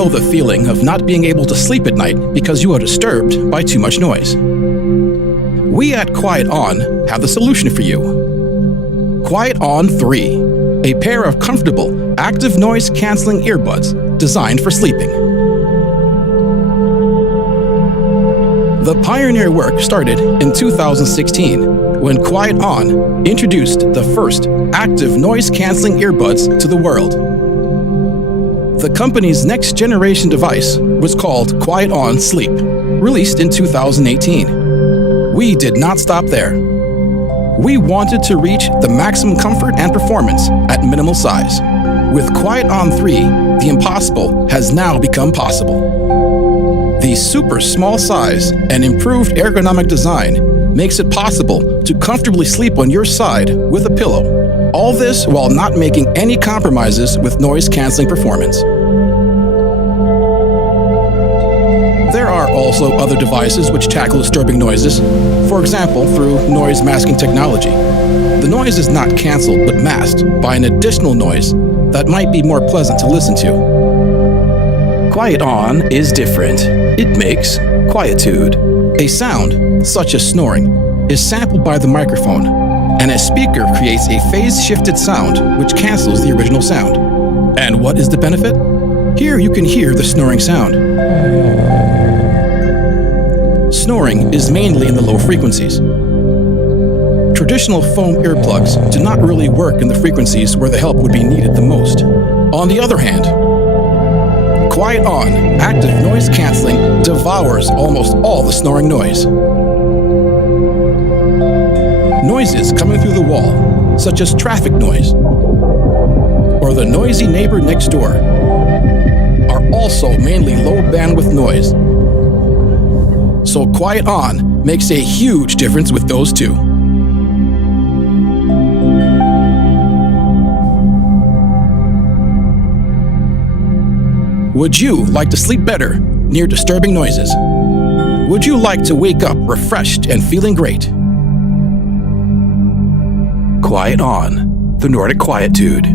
know the feeling of not being able to sleep at night because you are disturbed by too much noise? We at QuietOn have the solution for you. QuietOn 3, a pair of comfortable, active noise-canceling earbuds designed for sleeping. The pioneer work started in 2016 when QuietOn introduced the first active noise-canceling earbuds to the world. The company's next-generation device was called QuietOn Sleep, released in 2018. We did not stop there. We wanted to reach the maximum comfort and performance at minimal size. With QuietOn 3, the impossible has now become possible. The super small size and improved ergonomic design makes it possible to comfortably sleep on your side with a pillow. All this while not making any compromises with noise-canceling performance. There are also other devices which tackle disturbing noises, for example through noise masking technology. The noise is not canceled but masked by an additional noise that might be more pleasant to listen to. QuietOn is different. It makes quietude. A sound, such as snoring, is sampled by the microphone, and a speaker creates a phase-shifted sound which cancels the original sound. And what is the benefit? Here you can hear the snoring sound. Snoring is mainly in the low frequencies. Traditional foam earplugs do not really work in the frequencies where the help would be needed the most. On the other hand, QuietOn active noise canceling devours almost all the snoring noise. Noises coming through the wall, such as traffic noise or the noisy neighbor next door, are also mainly low bandwidth noise. So QuietOn makes a huge difference with those two. Would you like to sleep better near disturbing noises? Would you like to wake up refreshed and feeling great? QuietOn, the Nordic quietude.